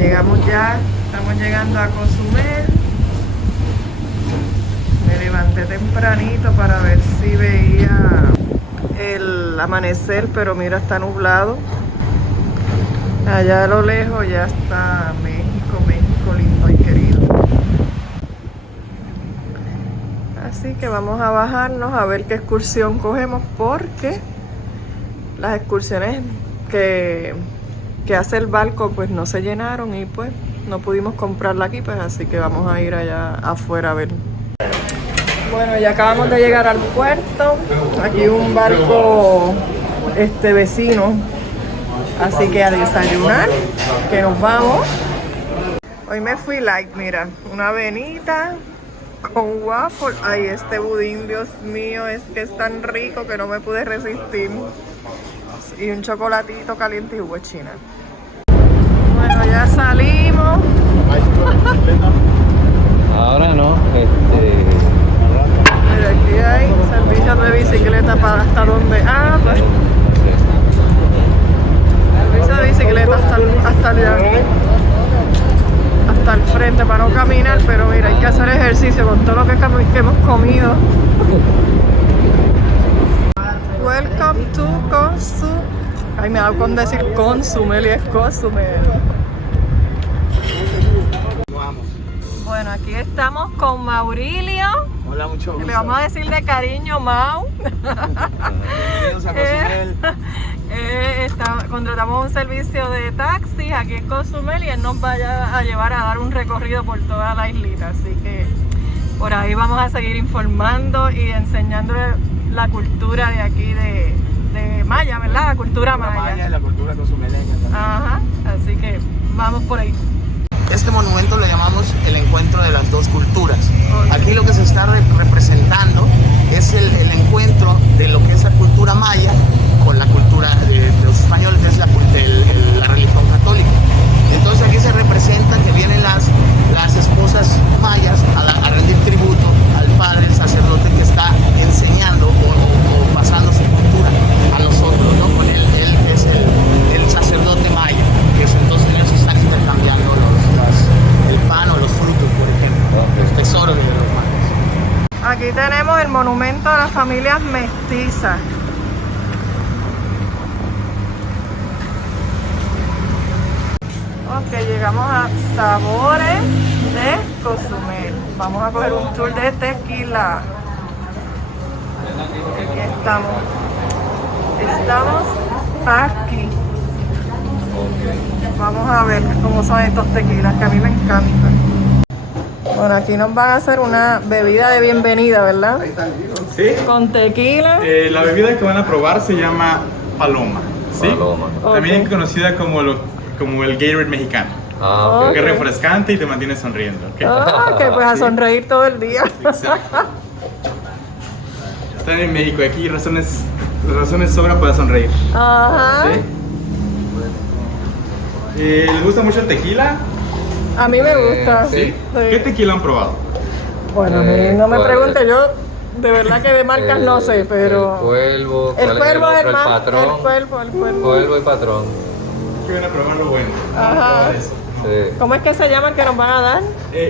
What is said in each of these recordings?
llegamos ya, estamos llegando a Cozumel. Me levanté tempranito para ver si veía el amanecer, pero mira, está nublado. Allá a lo lejos ya está México, México lindo y querido. Así que vamos a bajarnos a ver qué excursión cogemos, porque las excursiones que hace el barco pues no se llenaron y pues no pudimos comprarla aquí, pues así que vamos a ir allá afuera a ver. Bueno, ya acabamos de llegar al puerto. Aquí un barco vecino, así que a desayunar, que nos vamos. Hoy me fui light, mira, una avenita con waffle. Ay, este budín, Dios mío, es que es tan rico que no me pude resistir. Y un chocolatito caliente y jugo de china. Bueno, ya salimos. Ahora no, Mira, aquí hay servicios de bicicleta para hasta donde. Pues. Servicio de bicicleta hasta el frente para no caminar, pero mira, hay que hacer ejercicio con todo lo que hemos comido. Welcome to Cozumel. Ay, me ha dado con decir Cozumel y es Cozumel. Bueno, aquí estamos con Maurilio. Hola, mucho gusto. Le vamos a decir de cariño Mau. Bienvenidos a Cozumel. Contratamos un servicio de taxis aquí en Cozumel y él nos va a llevar a dar un recorrido por toda la islita. Así que por ahí vamos a seguir informando y enseñándole la cultura de aquí de Maya, ¿verdad? La cultura maya. La cultura cozumeleña también. Ajá, así que vamos por ahí. Este monumento lo llamamos el encuentro de las dos culturas. Aquí lo que se está representando es el encuentro de lo que es la cultura maya con la cultura de los españoles, que es la religión católica. Entonces aquí se representa que vienen las esposas mayas a rendir tributo al padre, el sacerdote que está enseñando o pasando su cultura a nosotros, ¿no? Con él es el sacerdote maya, que es, entonces ellos están intercambiando el pan o los frutos, por ejemplo, los tesoros de los mayas. Aquí tenemos el monumento a las familias mestizas. Ok, llegamos a Sabores de Cozumel. Vamos a coger un tour de tequila. Aquí estamos. Estamos aquí. Vamos a ver cómo son estos tequilas, que a mí me encantan. Bueno, aquí nos van a hacer una bebida de bienvenida, ¿verdad? Sí. Con tequila. La bebida que van a probar se llama Paloma. ¿Sí? Paloma. También Ok. conocida como el Gatorade mexicano. Ok. Que es refrescante y te mantiene sonriendo. ¿Ok? Que pues a sonreír todo el día. Exacto. Están en México, aquí razones sobran para sonreír. Ajá. ¿Sí? ¿Les gusta mucho el tequila? A mí me gusta. Sí. Sí. ¿Qué tequila han probado? Bueno, a mí no me ¿cuál? pregunte, yo de verdad que de marcas no sé, pero... El cuervo, El ¿cuál cuervo es es el otro? más... El patrón. El cuervo. Cuervo y patrón. Que van a probar lo bueno. Vamos a Ajá. probar eso. Sí. ¿Cómo es que se llama el que nos van a dar?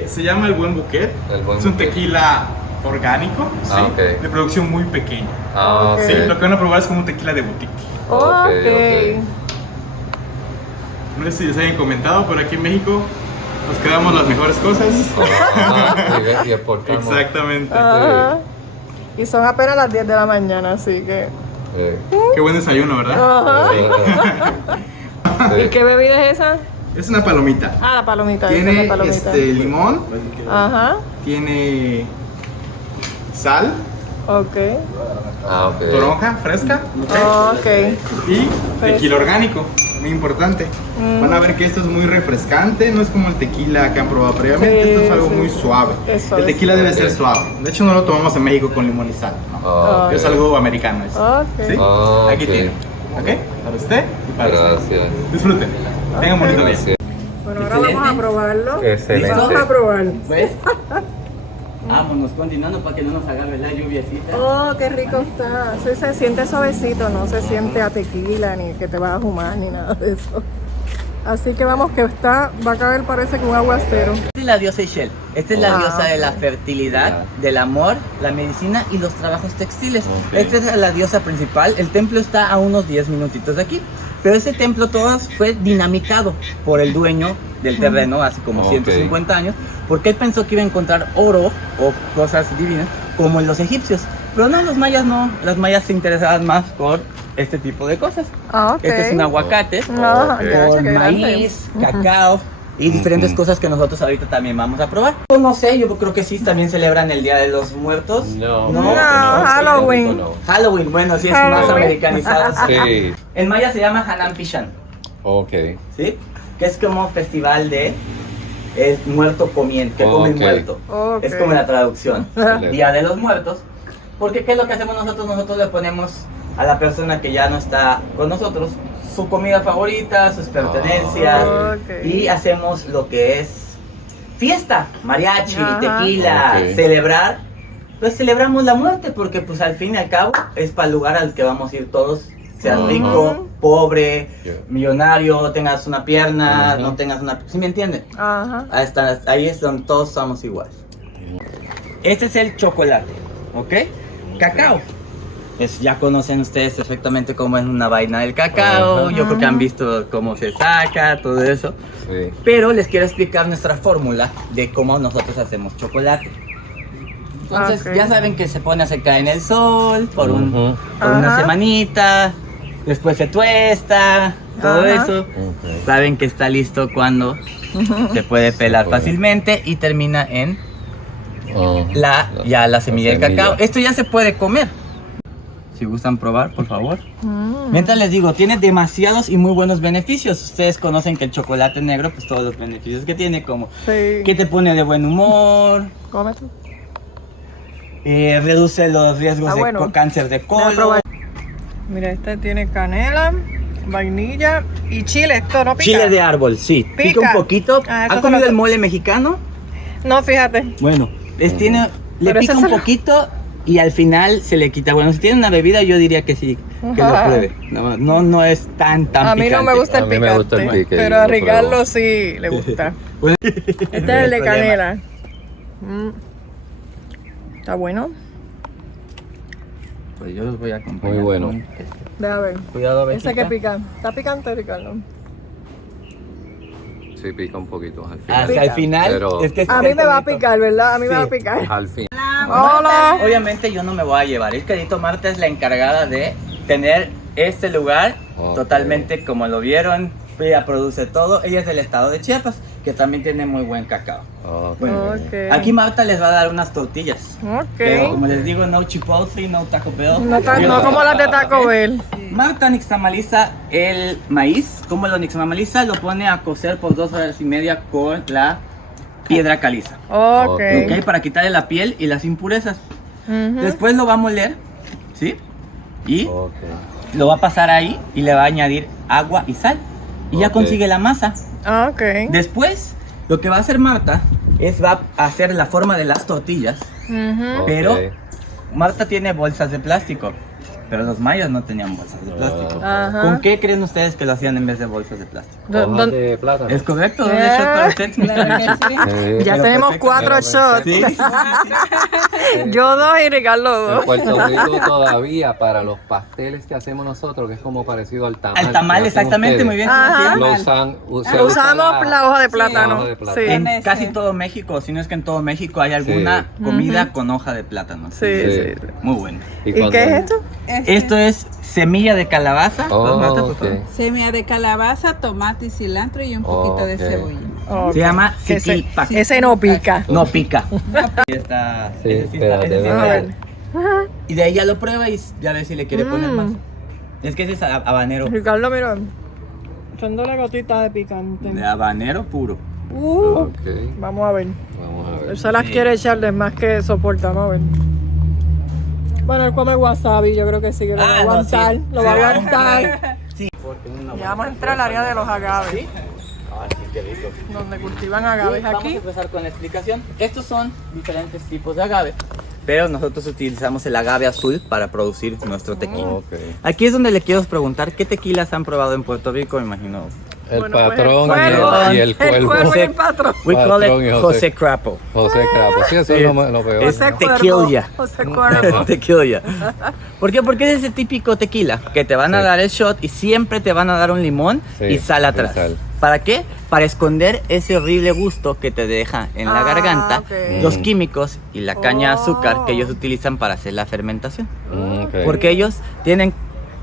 Se llama El Buen Bouquet. El Buen Es un Bouquet. tequila orgánico, ¿sí? Ah, ok. De producción muy pequeña. Ok. Sí, lo que van a probar es como un tequila de boutique. Ok. No sé si les hayan comentado, pero aquí en México nos quedamos las mejores cosas. Y exportamos. Exactamente. Ajá. Y son apenas las 10 de la mañana, así que... Sí. Qué buen desayuno, ¿verdad? Ajá. Sí. ¿Y qué bebida es esa? Es una palomita. Ah, la palomita. esa es Tiene la palomita. limón, Ajá. tiene sal, Ok. Ok. toronja fresca Ok. y tequila orgánico. Muy importante. Van a ver que esto es muy refrescante, no es como el tequila que han probado previamente, Sí, esto es algo sí. muy suave. Eso El es. tequila debe ser suave. De hecho no lo tomamos en México con limón y sal, ¿no? Ok. Es algo americano eso. Ok. ¿Sí? Ok. Aquí tiene. ¿Ok? Para usted y para usted. Gracias. Disfruten. Tengan bonito día. Gracias. Bueno, ahora vamos a probarlo. Excelente. Vamos a probar. Pues, vámonos continuando para que no nos agarre la lluviecita. Oh, qué rico está. Sí, se siente suavecito, no se siente a tequila, ni que te vas a fumar, ni nada de eso. Así que vamos que va a caer parece que un aguacero. Esta es la diosa Ixchel. Esta es la diosa de la fertilidad, del amor, la medicina y los trabajos textiles. Esta es la diosa principal. El templo está a unos 10 minutitos de aquí. Pero ese templo todo fue dinamitado por el dueño del terreno hace como 150 años. Porque él pensó que iba a encontrar oro o cosas divinas como en los egipcios. Pero no, los mayas no. Las mayas se interesaban más por este tipo de cosas. Este es un aguacate con maíz, cacao y diferentes cosas que nosotros ahorita también vamos a probar. Pues no sé, yo creo que sí, también celebran el Día de los Muertos. No, Halloween. Halloween, bueno, sí es más americanizado. Sí. En maya se llama Hanan Pishan, Ok. ¿sí? Que es como festival de el muerto comiente, que come el muerto. Es como la traducción. Día de los Muertos. Porque ¿qué es lo que hacemos nosotros? Nosotros le ponemos a la persona que ya no está con nosotros su comida favorita, sus pertenencias y hacemos lo que es fiesta, mariachi, tequila, celebrar. Pues celebramos la muerte porque pues al fin y al cabo es para el lugar al que vamos a ir todos, seas rico, pobre, millonario, tengas una pierna, no tengas una... ¿Sí me entienden? Ahí es donde todos estamos iguales. Este es el chocolate, ¿ok? Cacao. Pues ya conocen ustedes perfectamente cómo es una vaina del cacao. Yo creo que han visto cómo se saca, todo eso. Sí. Pero les quiero explicar nuestra fórmula de cómo nosotros hacemos chocolate. Entonces ya saben que se pone a secar en el sol por una semanita. Después se tuesta, todo eso. Saben que está listo cuando se puede pelar fácilmente y termina en la semilla del cacao. Esto ya se puede comer. Si gustan probar, por favor. Mientras les digo, tiene demasiados y muy buenos beneficios. Ustedes conocen que el chocolate negro, pues todos los beneficios que tiene, como que te pone de buen humor, Come tú. reduce los riesgos de cáncer de colon. Mira, este tiene canela, vainilla y chile. Esto no pica. Chile de árbol, sí. Pica un poquito. ¿Ha comido el mole mexicano? No, fíjate. Bueno, le Pero pica un poquito y al final se le quita. Bueno, si tiene una bebida yo diría que sí, que lo pruebe. No es tan A mí picante. no me gusta el A mí me gusta el picante, pique, pero yo a lo Ricardo pruebo. sí le gusta. Este es el de canela. Está bueno. Pues yo los voy a acompañar. Muy bueno. con este. Ve a ver. Cuidado, a ver. Ese que pica. ¿Está picante, Ricardo? Sí, pica un poquito al final. Hasta el final. Pero- Es que A mí me va a bonito. picar, ¿verdad? A mí me Sí. va a picar. Al fin. Hola. Obviamente yo no me voy a llevar el crédito. Marta es la encargada de tener este lugar totalmente como lo vieron. Ella produce todo. Ella es del estado de Chiapas, que también tiene muy buen cacao. Aquí Marta les va a dar unas tortillas. Pero como les digo, no Chipotle, no Taco Bell. No como las de Taco Bell. Marta nixtamaliza el maíz. ¿Cómo lo nixtamaliza? Lo pone a cocer por 2 horas y media con la piedra caliza. Ok. ¿Ok? Para quitarle la piel y las impurezas. Después lo va a moler, ¿sí? Y lo va a pasar ahí y le va a añadir agua y sal. Y ya consigue la masa. Ok. Después, lo que va a hacer Marta es va a hacer la forma de las tortillas. Pero Marta tiene bolsas de plástico. Pero los mayas no tenían bolsas de plástico. Ajá. ¿Con qué creen ustedes que lo hacían en vez de bolsas de plástico? Hojas de plátano. ¿Es correcto? ¿Dónde shot para usted, Mr. Richie? Ya Pero tenemos perfecto. 4 shots. Sí. Yo 2 y Ricardo En 2. Puerto Rico todavía para los pasteles que hacemos nosotros, que es como parecido al tamal. Al tamal, que hacen exactamente, ustedes, muy bien. Ajá. sí, Lo sí. usan, Usamos la hoja de plátano. hoja de plátano. Sí. En casi todo México, si no es que en todo México hay alguna comida con hoja de plátano. Sí. Muy bueno. ¿Y cuando- qué es esto? Esto es semilla de calabaza. Marta, por ok. favor. Semilla de calabaza, tomate y cilantro y un poquito de Ok. cebolla. Ok. Se llama Que ese, siquilpac. ese no pica. No pica. Está, Sí, ese sí está, espérate, ese sí a está. ver. Y de ahí ya lo prueba y ya ve si le quiere poner más. Es que ese es habanero. Ricardo, mira. Echándole gotitas de picante. De habanero puro. Ok, Vamos a ver. vamos a ver. Él se las quiere echarle más que soporta, vamos a ver. Bueno, él come wasabi, yo creo que sí, que lo va a no, aguantar. sí. Lo va a aguantar. Sí. Porque una Ya vamos a entrar al área de los agaves. Ah, sí, qué rico. Donde cultivan agaves Vamos a aquí. empezar con la explicación. Estos son diferentes tipos de agave, pero nosotros utilizamos el agave azul para producir nuestro tequila. Ok. Aquí es donde le quiero preguntar qué tequilas han probado en Puerto Rico, me imagino. El Bueno, pues, patrón el y el cuervo. El cuervo y el patrón. We call Patrón y it José. José Crapo. José Crapo. Sí, eso es lo peor. Es José Cuervo. tequila. José Cuervo. Tequila. ¿Por qué? Porque es ese típico tequila que te van a Sí. dar el shot y siempre te van a dar un limón Sí, y sal atrás. y sal. ¿Para qué? Para esconder ese horrible gusto que te deja en la garganta ok. los químicos y la caña de azúcar Oh. que ellos utilizan para hacer la fermentación. Ok. Porque ellos tienen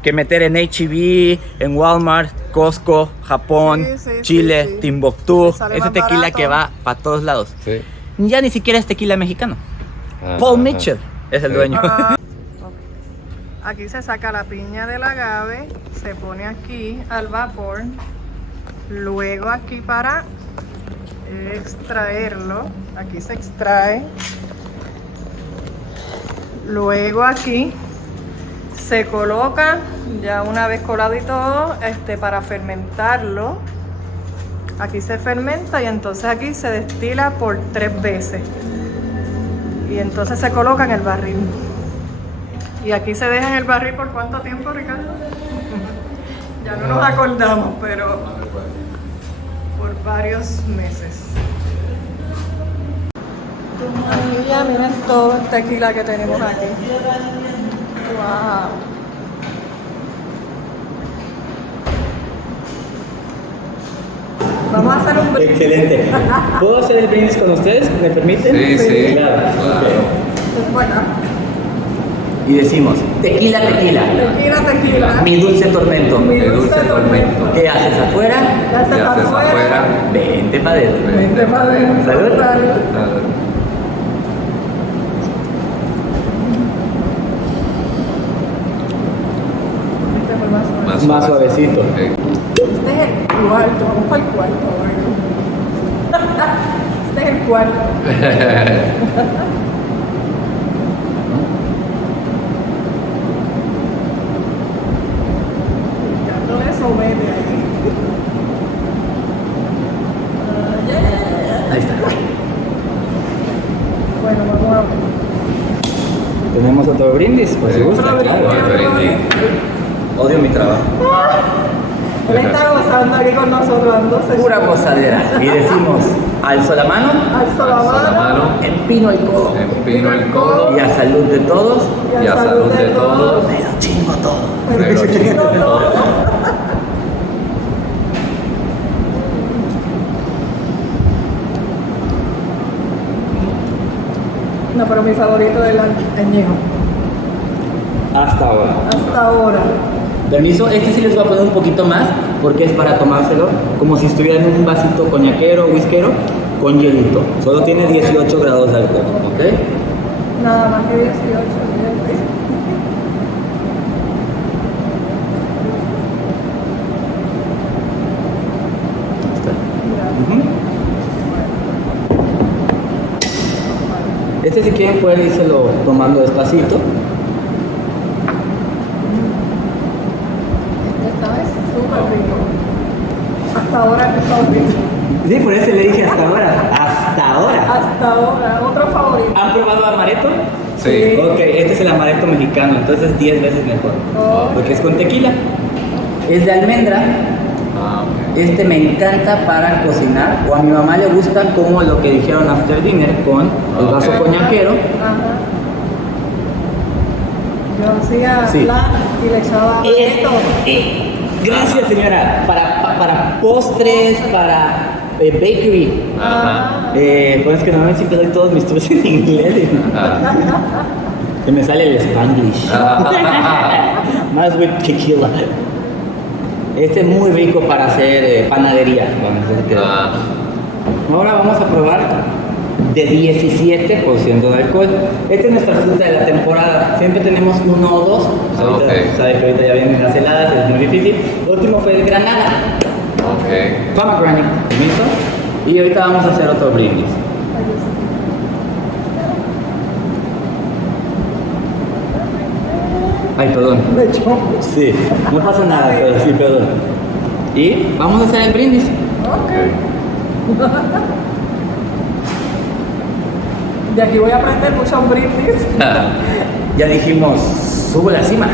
que meter en H-E-B, en Walmart, Costco, Japón, Sí, sí, Chile, sí, sí. Timbuktu, Te sale ese más tequila barato. que va para todos lados. Sí. Ya ni siquiera es tequila mexicano. Ajá, Paul ajá. Mitchell es el Sí. dueño. Ah, ok. Aquí se saca la piña del agave, se pone aquí al vapor, luego aquí para extraerlo, aquí se extrae, luego aquí se coloca ya una vez colado y todo para fermentarlo. Aquí se fermenta y entonces aquí se destila por 3 veces. Y entonces se coloca en el barril. Y aquí se deja en el barril por cuánto tiempo, Ricardo? Ya no nos acordamos, pero por varios meses. Y ya miren todo el tequila que tenemos aquí. Wow. Vamos a hacer un brindis. Excelente. ¿Puedo hacer el brindis con ustedes? ¿Me permiten? Sí, sí. Claro. Claro. Bueno, Y decimos, tequila, tequila, tequila. mi dulce tormento. Mi De dulce tormento. ¿Qué haces afuera? Ya se ¿Qué está haces afuera. afuera? Vente para adentro. Vente para adentro. Salud. Claro. Más suavecito. Ok. Este es el cuarto, vamos para el cuarto. Este es el cuarto. Ricardo le somete ahí. Ahí está. Bueno, vamos a ver. Tenemos otro brindis, por si gusta. Otro Claro. brindis. Odio mi trabajo. Él está gozando aquí con nosotros, dándose Pura gozadera. Y decimos, alzo la mano, alzo la Alzo la mano mano, empino el codo. empino el codo Y a salud de todos, y a salud de todos. me lo chingo todo. Me lo chingo todo. No, pero mi favorito es el añejo. Hasta ahora. Hasta ahora. Permiso, este sí les voy a poner un poquito más porque es para tomárselo como si estuviera en un vasito coñaquero o whiskero con hielito. Solo tiene 18 grados de alcohol, ¿ok? Nada más que 18. fíjate. Ujú. Este si quieren pueden írselo tomando despacito. Esta es súper rico. Hasta ahora que está rico. Sí, por eso le dije hasta ahora. Hasta ahora. Hasta ahora. Otro favorito. ¿Han probado amaretto? Sí. Ok, este es el amaretto mexicano, entonces es 10 veces mejor. Oh. Porque es con tequila. Es de almendra. Ah, ok. Este me encanta para cocinar, o a mi mamá le gusta como lo que dijeron after dinner con el vaso Ok. coñaquero. Ajá. Yo hacía Sí. flan y le echaba amaretto. Gracias señora, para postres, para bakery. Ajá. Pues es que normalmente siempre doy todos mis trucos en inglés. Ajá. Que me sale el Spanglish. Más with tequila. Este es muy rico para hacer panadería. Vamos a ver qué- Ah, Ahora vamos a probar de 17% de alcohol. Esta es nuestra fruta de la temporada. Siempre tenemos uno o dos. Ahorita, Ok. sabes que ahorita ya vienen las heladas, es muy difícil. El último fue el granada. ok. Pomegranate. ¿Listo? Y ahorita vamos a hacer otro brindis. Ay, perdón. De hecho, Sí, no pasa nada, pero sí, perdón. Y vamos a hacer el brindis. ok. De aquí voy a aprender mucho brindis. Ya dijimos, sube la cima.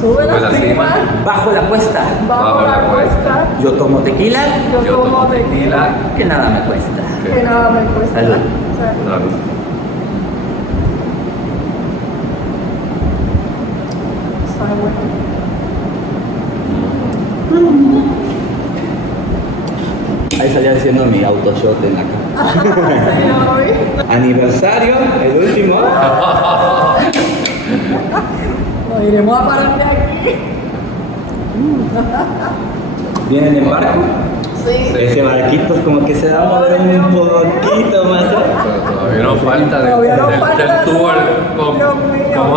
Sube la cima. Bajo la cuesta. Bajo la cuesta. Yo tomo tequila. Yo tomo tequila. Que nada me cuesta. Que nada me cuesta. Salud. Salud. Sabe bueno. Ahí salía haciendo mi autoshot en la cara. Aniversario, el último. Nos iremos a parar de aquí. ¿Vienen en barco? Sí. Ese barquito es como que se va a mover un poquito más. Pero todavía nos falta del tour. ¿Cómo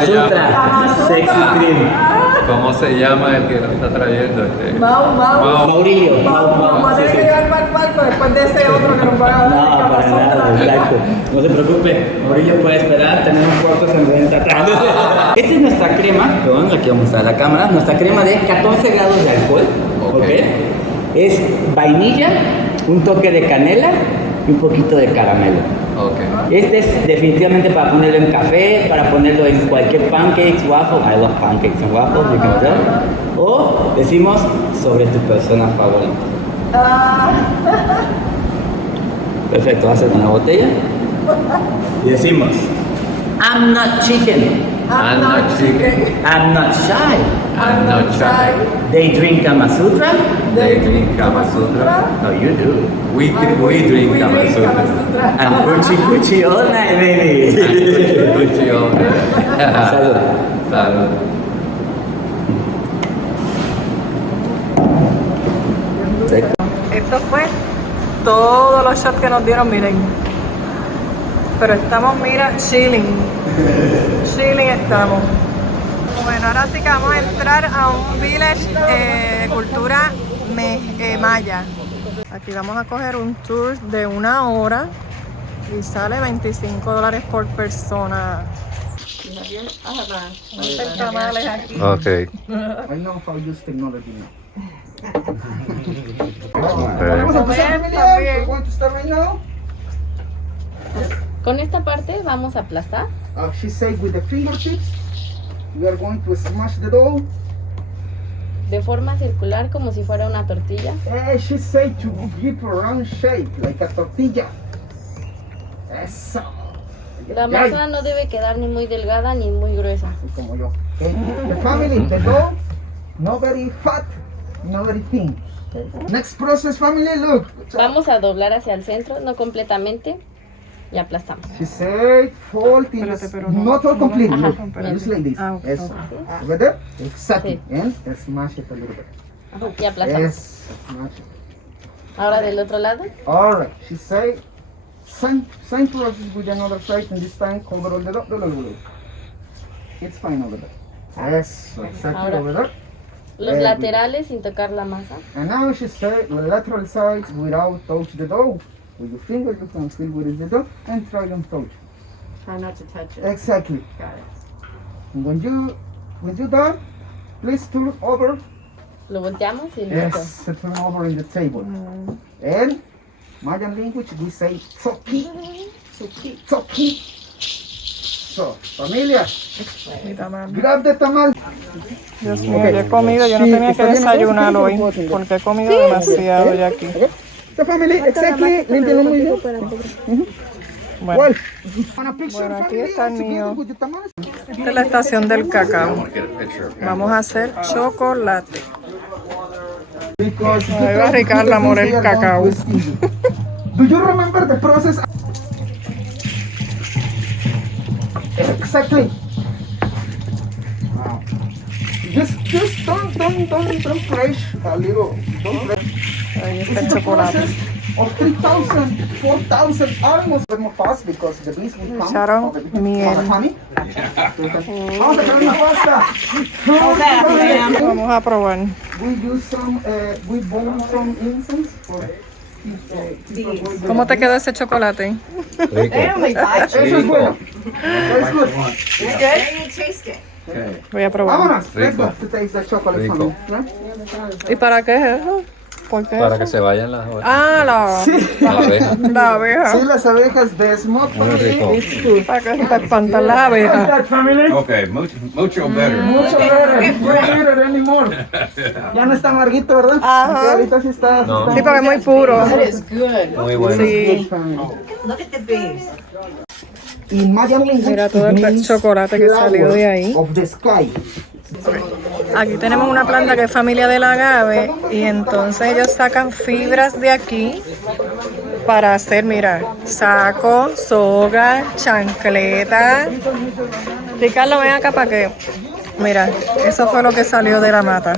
se llama? Sexy Dream. ¿Cómo se llama el que nos está trayendo? Maurilio. Vamos a tener que llevar para el barco después de ese otro que nos van a dar. No, para nada, exacto. No se preocupe, Maurilio puede esperar, tenemos cuartos en renta atrás. Esta es nuestra crema, perdón, aquí vamos a la cámara, nuestra crema de 14 grados de alcohol, ¿ok? Es vainilla, un toque de canela y un poquito de caramelo. Okay. Este es definitivamente para ponerlo en café, para ponerlo en cualquier pancakes, waffle. I love pancakes and waffles, you can tell. O decimos sobre tu persona favorita. Perfecto, haces una botella y decimos I'm not chicken, I'm not chicken. I'm not shy. I'm not shy. They drink Kama Sutra. They drink Kama Sutra. No, you do. We drink Kama Sutra. And Gucci Gucci all night, baby. Gucci all night. Salud. Salud. Esto fue todos los shots que nos dieron, miren. Pero estamos, mira, chilling. Chilling estamos. Bueno, ahora sí que vamos a entrar a un village de cultura maya. Aquí vamos a coger un tour de 1 hora y sale $25 por persona. Vamos a hacer tamales aquí. Okay. I know how to use technology now. Vamos a comer también. We're going to start right now. Con esta parte vamos a aplastar. She said with the fingertips, we are going to smash the dough. De forma circular, como si fuera una tortilla. She said to give a round shape, like a tortilla. Eso. La masa no debe quedar ni muy delgada ni muy gruesa. Como yo. Okay. The family, the dough, not very fat, not very thin. Okay. Next process, family, look. Vamos a doblar hacia el centro, no completamente, y aplastamos. She said fold in, not all completely. Look, Ajá. just like this. Ah, okay. Eso. Together? Exactly. Sí. And smash it a little bit. Y aplastamos. Yes, smash it. Ahora del otro lado. Alright, she said same process with another side, and this time cover all the dough. It's fine over there. Yes, exactly Ahora. over there. Los laterales sin tocar la masa. And now she said the lateral sides without touch the dough. With your finger you can feel where is the dough and try and touch. Try not to touch it. Exactly. Got it. And when you done, please turn over. Lo volteamos y listo. Yes, turn over in the table. And Mayan language we say tzoki. Tzoki. So, familia, Mi tamal. grab the tamal. Dios mío, yo he comido, yo no tenía que desayunar hoy, porque he comido demasiado ya aquí. The family, exactly. Límpialo muy bien. Bueno, bueno, aquí está el mío. Esta es la estación del cacao. Vamos a hacer chocolate. Ahí va Ricardo a moler el cacao. Do you remember the process? Exactly. Wow. Just don't fresh a little. Don't fresh. Ahí está el This is the chocolate. process of 3,000, 4,000 almost more fast because the bees will come. Echaron miel. Honey. Vamos a hacer una pasta. Vamos a probar. We use some, we burn some incense for. ¿Cómo te quedó ese chocolate? Rico. Eso es bueno. That's good. Voy a probar. Vámonos. Let's Rico. go to taste the chocolate Rico. honey. ¿Y para qué es eso? ¿Por qué Para eso? que se vayan las ovejas. Ah, La abeja. la abeja. Sí, las abejas de smoke. Muy rico. Para que se espantan las abejas. Okay, mucho better. Mucho better anymore. Ya no está amarguito, ¿verdad? Ajá. Porque ahorita sí está. No. Sí, porque es muy puro. Muy bueno. Sí. In Mayan language, Mira todo el it means chocolate que salió de ahí. Of the sky. Aquí tenemos una planta que es familia del agave y entonces ellos sacan fibras de aquí para hacer, mira, saco, soga, chancleta. Ricardo, ven acá para que, mira, eso fue lo que salió de la mata.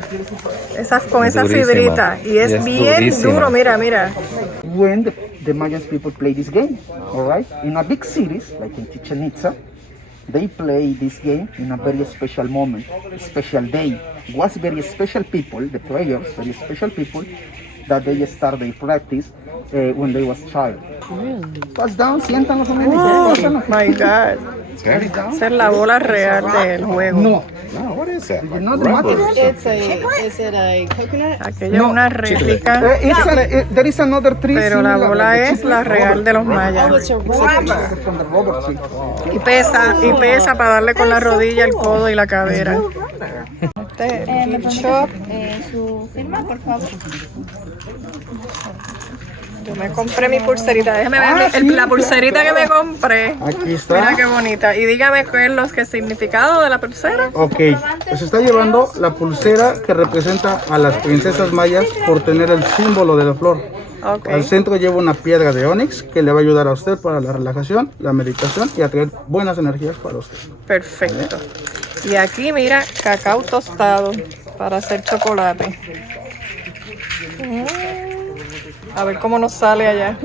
Con Es esa durísima. fibrita y es bien durísima. duro, mira. When the Mayan people play this game, all right? In a big cities, like in Chichen Itza, they play this game in a very special moment, special day. Was very special people, the players, very special people, that they start their practice when they was child. Pass down, siéntanos, amigos. Oh Siéntanos. my God. Esa es la bola real del juego. No. No, what is that? You know the material? Aquella es una réplica, There is another tree. pero la similar, bola like es la real de los mayas. from the rubber tree. Y pesa para darle con la rodilla, el codo y la cadera. Este es el gift shop. Su firma, por favor. Yo me compré mi pulserita. Déjame ver la pulserita que me compré. Aquí está. Mira qué bonita. Y dígame qué es el significado de la pulsera. Ok, pues está llevando la pulsera que representa a las princesas mayas por tener el símbolo de la flor. Ok. Al centro lleva una piedra de ónix que le va a ayudar a usted para la relajación, la meditación y a traer buenas energías para usted. Perfecto. Y aquí, mira, cacao tostado para hacer chocolate. A ver cómo nos sale allá.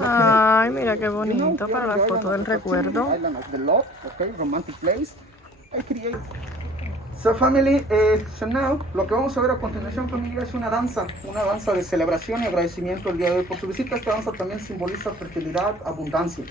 Ay, mira qué bonito para la foto del recuerdo. Island of the Love, okay, romantic place. I create. So family, so now lo que vamos a ver a continuación, familia, es una danza de celebración y agradecimiento el día de hoy por su visita. Esta danza también simboliza fertilidad, abundancia.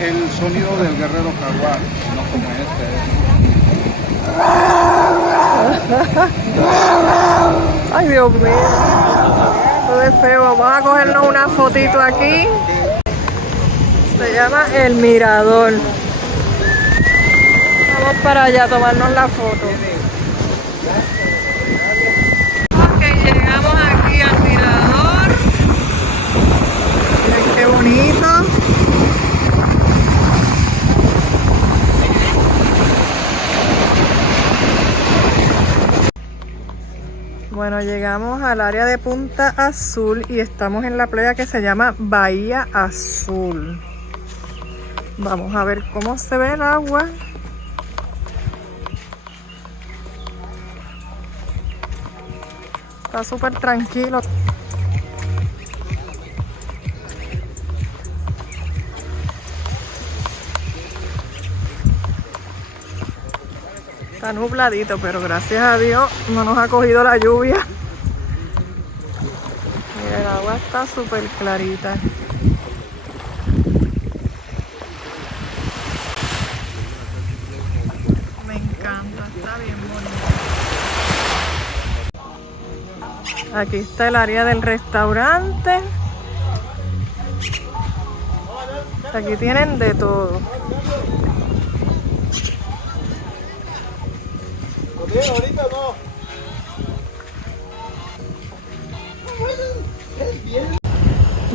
El sonido del guerrero jaguar, no como este. Ay, Dios mío. Todo es feo. Vamos a cogernos una fotito aquí. Se llama El Mirador. Vamos para allá a tomarnos la foto. Ok, llegamos aquí al mirador. Miren qué bonito. Bueno, llegamos al área de Punta Azul y estamos en la playa que se llama Bahía Azul. Vamos a ver cómo se ve el agua. Está súper tranquilo. Está nubladito, pero gracias a Dios no nos ha cogido la lluvia. Mira, el agua está súper clarita. Me encanta, está bien bonito. Aquí está el área del restaurante. Aquí tienen de todo. Ahorita no.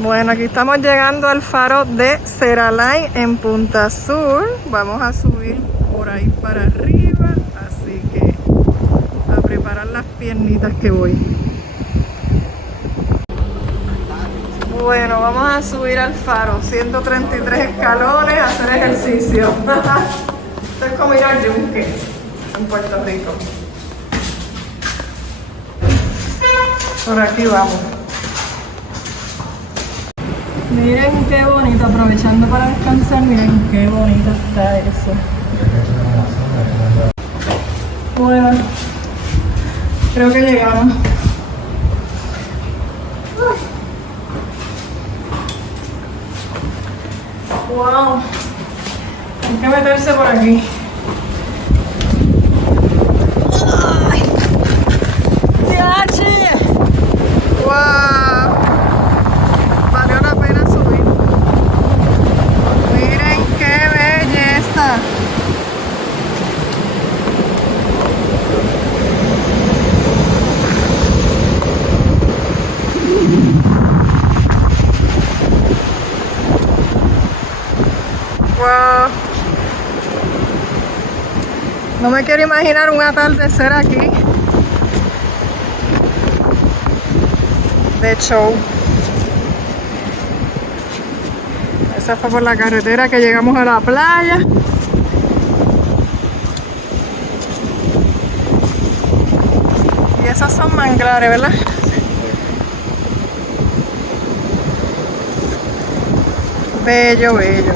Bueno, aquí estamos llegando al faro de Seralai en Punta Azul. Vamos a subir por ahí para arriba, así que a preparar las piernitas que voy. Bueno, vamos a subir al faro, 133 escalones, a hacer ejercicio. Esto es como ir al yunque en Puerto Rico. Por aquí vamos. Miren qué bonito, aprovechando para descansar, miren qué bonito está eso. Bueno, creo que llegamos. Wow, hay que meterse por aquí. ¡Wow! Valió la pena subir. Miren qué belleza. Wow. No me quiero imaginar un atardecer aquí. De show. Esa fue por la carretera que llegamos a la playa. Y esas son manglares, ¿verdad? Bello, bello.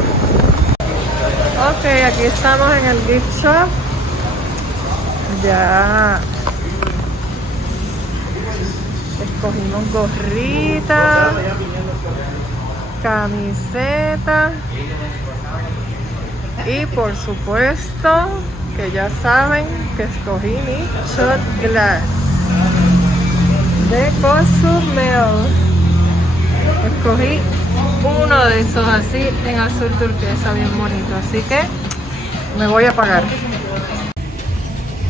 Ok, aquí estamos en el gift shop. Ya escogimos gorritas, camisetas y por supuesto que ya saben que escogí mi shot glass de Cozumel. Escogí uno de esos así en azul turquesa, bien bonito, así que me voy a pagar.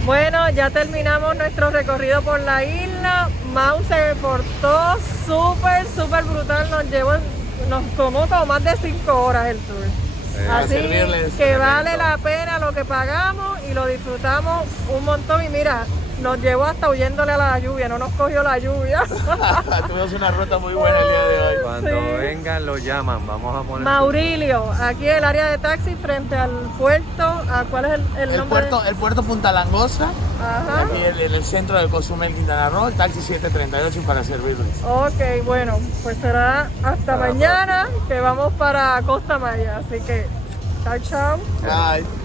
Bueno, ya terminamos nuestro recorrido por la isla. Mau se portó súper brutal. Nos tomó como más de 5 horas el tour. Así que vale la pena lo que pagamos y lo disfrutamos un montón. Y mira, nos llevó hasta huyéndole a la lluvia, no nos cogió la lluvia. Tuvimos una ruta muy buena el día de hoy. Cuando vengan lo llaman, vamos a poner... Maurilio, aquí el área de taxi frente al puerto. ¿Cuál es el nombre? El puerto Punta Langosta. Ajá. Aquí en el centro de Cozumel, Quintana Roo, el taxi 738 para servirles. Ok, bueno, pues será hasta mañana que vamos para Costa Maya, así que chao. Bye.